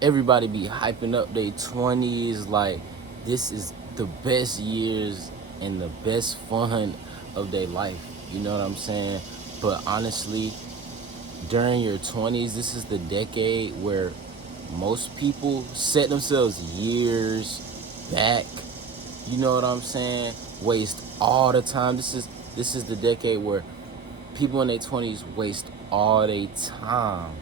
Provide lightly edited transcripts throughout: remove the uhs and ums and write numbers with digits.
Everybody be hyping up their 20s like this is the best years and the best fun of their life. You know what I'm saying? But honestly, during your 20s, this is the decade where most people set themselves years back. You know what I'm saying? Waste all the time. This is the decade where people in their 20s waste all their time.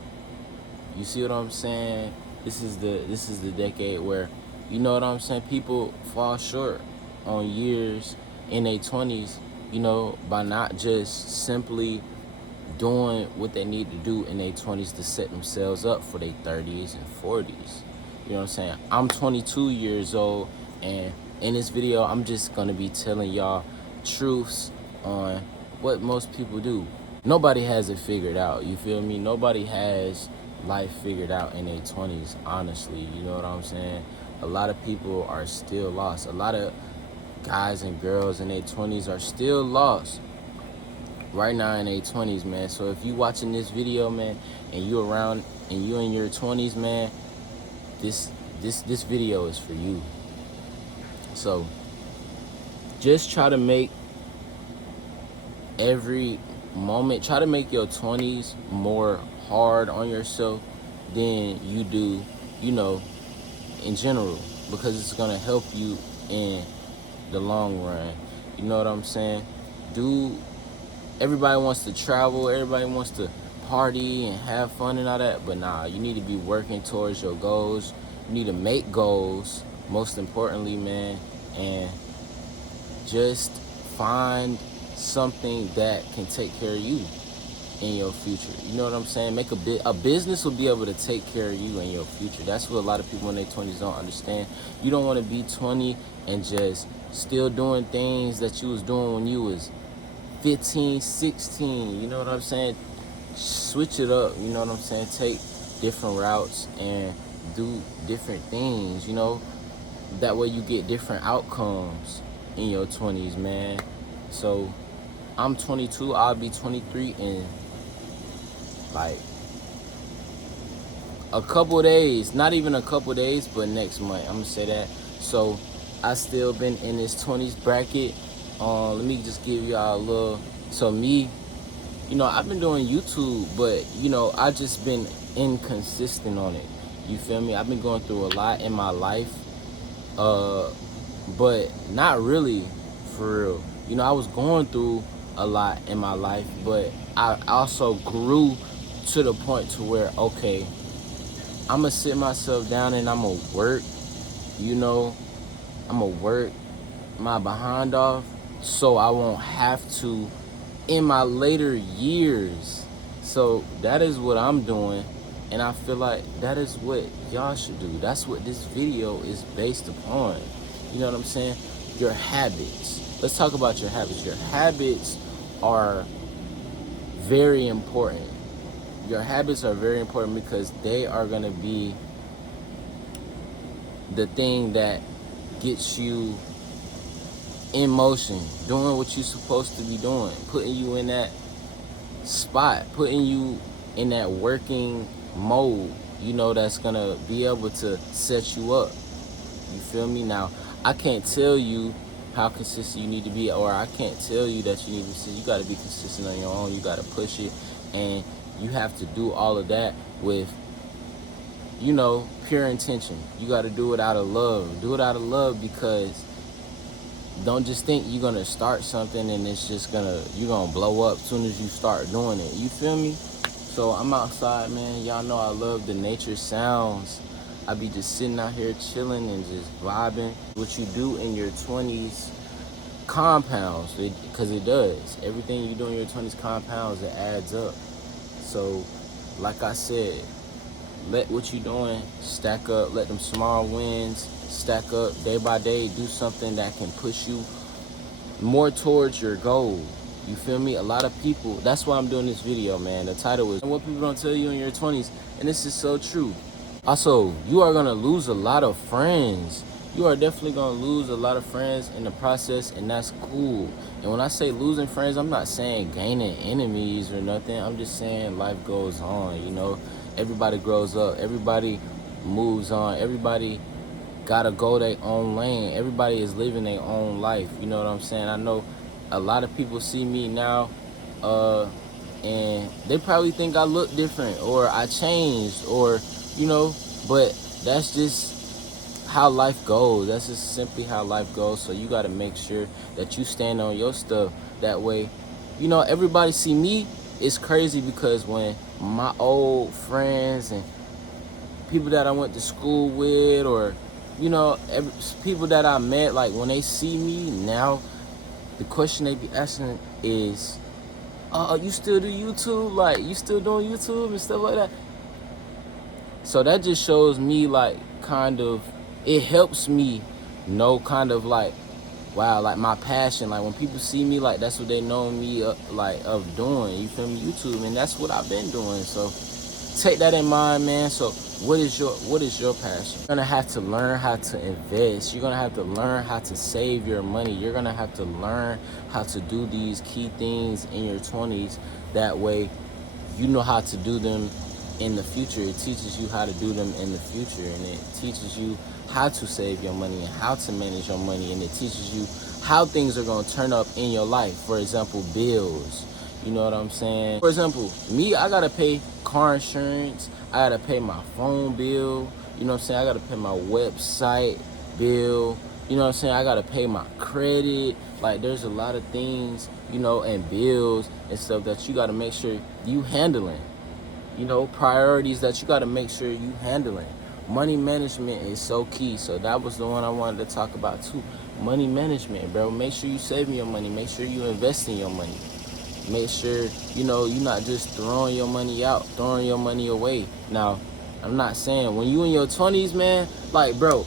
You see what I'm saying? This is the decade where, you know what I'm saying, people fall short on years in their 20s, by not just simply doing what they need to do in their 20s to set themselves up for their 30s and 40s. You know what I'm saying? I'm 22 years old, and in this video, I'm just going to be telling y'all truths on what most people do. Nobody has it figured out, you feel me? Nobody has life figured out in their 20s, honestly. You know what I'm saying? A lot of people are still lost. A lot of guys and girls in their 20s are still lost right now in their 20s, man. So if you watching this video, man, and you around and you in your 20s, man, this video is for you. So just try to make every moment, try to make your 20s more hard on yourself than you do, in general, because it's gonna help you in the long run. You know what I'm saying? Everybody wants to travel, everybody wants to party and have fun and all that, but nah, you need to be working towards your goals. You need to make goals, most importantly, man, and just find something that can take care of you in your future. You know what I'm saying? Make a business will be able to take care of you in your future. That's what a lot of people in their 20s don't understand. You don't want to be 20 and just still doing things that you was doing when you was 15, 16. You know what I'm saying? Switch it up. You know what I'm saying? Take different routes and do different things, that way you get different outcomes in your 20s, man. So I'm 22, I'll be 23 in like a couple days. Not even a couple days, but next month, I'm gonna say that. So I still been in this 20s bracket. Let me just give y'all a little. So me, I've been doing YouTube, but I just been inconsistent on it. You feel me? I've been going through a lot in my life, but not really for real. I was going through a lot in my life, but I also grew to the point to where, okay, I'm gonna sit myself down and I'm gonna work, I'm gonna work my behind off so I won't have to in my later years. So that is what I'm doing, and I feel like that is what y'all should do. That's what this video is based upon. You know what I'm saying? Your habits. Let's talk about your habits. Your habits are very important. Your habits are very important because they are going to be the thing that gets you in motion, doing what you're supposed to be doing, putting you in that spot, putting you in that working mode, that's gonna be able to set you up. You feel me? Now, I can't tell you how consistent you need to be, or I can't tell you that you need to be. You got to be consistent on your own. You got to push it, and you have to do all of that with, pure intention. You got to do it out of love. Do it out of love, because don't just think you're gonna start something and it's just you're gonna blow up as soon as you start doing it. You feel me? So I'm outside, man. Y'all know I love the nature sounds. I be just sitting out here chilling and just vibing. What you do in your 20s compounds, because it does. Everything you do in your 20s compounds, it adds up. So, like I said, let what you're doing stack up. Let them small wins stack up day by day. Do something that can push you more towards your goal. You feel me? A lot of people, that's why I'm doing this video, man. The title is What People Don't Tell You in Your 20s. And this is so true. Also, you are going to lose a lot of friends. You are definitely going to lose a lot of friends in the process, and that's cool. And when I say losing friends, I'm not saying gaining enemies or nothing. I'm just saying life goes on, Everybody grows up. Everybody moves on. Everybody gotta go their own lane. Everybody is living their own life. You know what I'm saying? I know a lot of people see me now, and they probably think I look different or I changed or, you know, but that's just how life goes. That's just simply how life goes. So you gotta make sure that you stand on your stuff. That way, you know, everybody see me. It's crazy because when my old friends and people that I went to school with, or you know, people that I met, like when they see me now, the question they be asking is, you still do YouTube? Like, you still doing YouTube and stuff like that? So that just shows me, like, kind of, it helps me know kind of like, wow, like my passion. Like when people see me, like that's what they know me like of doing. You feel me? YouTube, and that's what I've been doing. So take that in mind, man. So what is your passion? You're gonna have to learn how to invest. You're gonna have to learn how to save your money. You're gonna have to learn how to do these key things in your 20s. That way you know how to do them in the future. It teaches you how to do them in the future, and it teaches you how to save your money and how to manage your money, and it teaches you how things are going to turn up in your life. For example, bills. You know what I'm saying? For example, me, I got to pay car insurance. I got to pay my phone bill. You know what I'm saying? I got to pay my website bill. You know what I'm saying? I got to pay my credit. Like, there's a lot of things, you know, and bills and stuff that you got to make sure you handling. You know, priorities that you got to make sure you handling. Money management is so key. So that was the one I wanted to talk about too. Money management, bro. Make sure you saving your money. Make sure you invest in your money. Make sure, you know, you're not just throwing your money out, throwing your money away. Now, I'm not saying when you in your 20s, man, like, bro,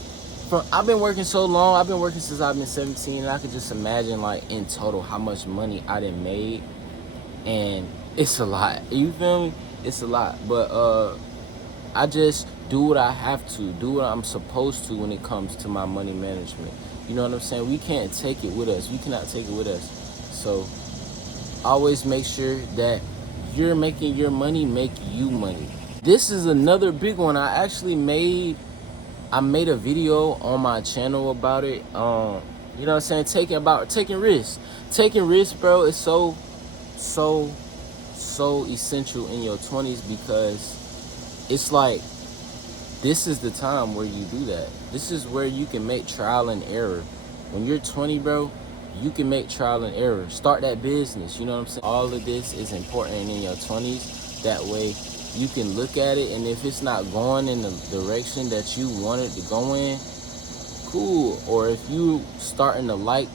I've been working so long. I've been working since I've been 17, and I could just imagine, like, in total how much money I done made. And it's a lot. You feel me? It's a lot. But I just do what I have to, do what I'm supposed to when it comes to my money management. You know what I'm saying? We can't take it with us. We cannot take it with us. So always make sure that you're making your money make you money. This is another big one. I made a video on my channel about it. You know what I'm saying? Taking risks. Taking risks, bro, is so essential in your 20s, because it's like, this is the time where you do that. This is where you can make trial and error. When you're 20, bro, you can make trial and error. Start that business, you know what I'm saying? All of this is important in your 20s. That way you can look at it, and if it's not going in the direction that you wanted to go in, cool. Or if you starting to like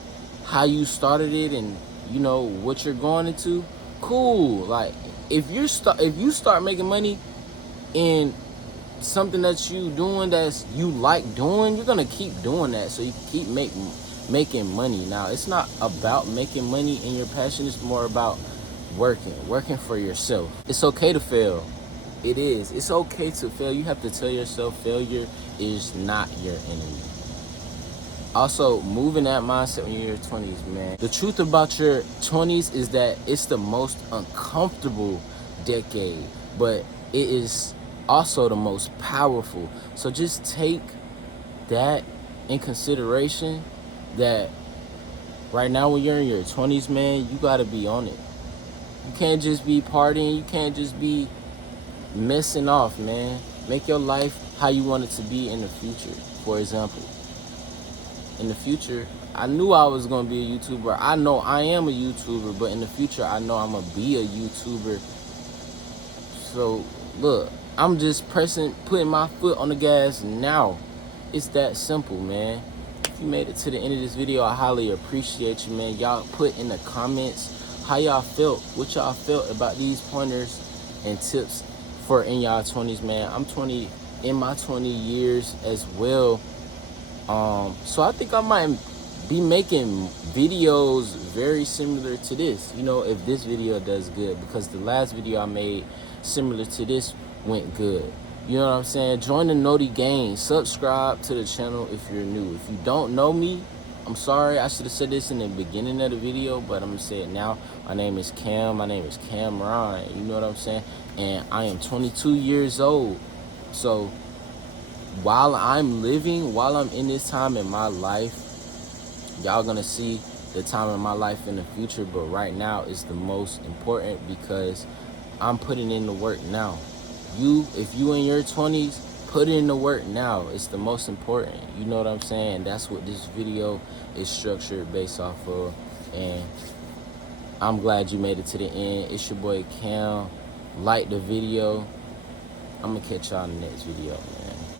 how you started it and you know what you're going into, cool. Like if you start making money in something that you doing that's you like doing, you're gonna keep doing that, so you keep making money. Now, it's not about making money in your passion. It's more about working for yourself. It's okay to fail. It is. It's okay to fail. You have to tell yourself failure is not your enemy. Also, moving that mindset when you're in your 20s, man. The truth about your 20s is that it's the most uncomfortable decade, but it is also the most powerful. So just take that in consideration, that right now when you're in your 20s, man, you gotta be on it. You can't just be partying. You can't just be messing off, man. Make your life how you want it to be in the future. For example, in the future, I knew I was gonna be a YouTuber. I know I am a YouTuber, but in the future, I know I'm gonna be a YouTuber. So look, I'm just putting my foot on the gas now. It's that simple, man. If you made it to the end of this video, I highly appreciate you, man. Y'all put in the comments how y'all felt, what y'all felt about these pointers and tips for in y'all 20s, man. I'm 20, in my 20 years as well. So I think I might be making videos very similar to this, you know, if this video does good, because the last video I made similar to this went good. You know what I'm saying? Join the Noti gang. Subscribe to the channel if you're new. If you don't know me, I'm sorry. I should have said this in the beginning of the video, but I'm going to say it now. My name is Cam. My name is Cameron. You know what I'm saying? And I am 22 years old. So while I'm living, while I'm in this time in my life, y'all gonna see the time in my life in the future, but right now is the most important because I'm putting in the work now. If you in your 20s, put in the work now. It's the most important. You know what I'm saying? That's what this video is structured based off of. And I'm glad you made it to the end. It's your boy Cam. Like the video. I'm gonna catch y'all in the next video, man.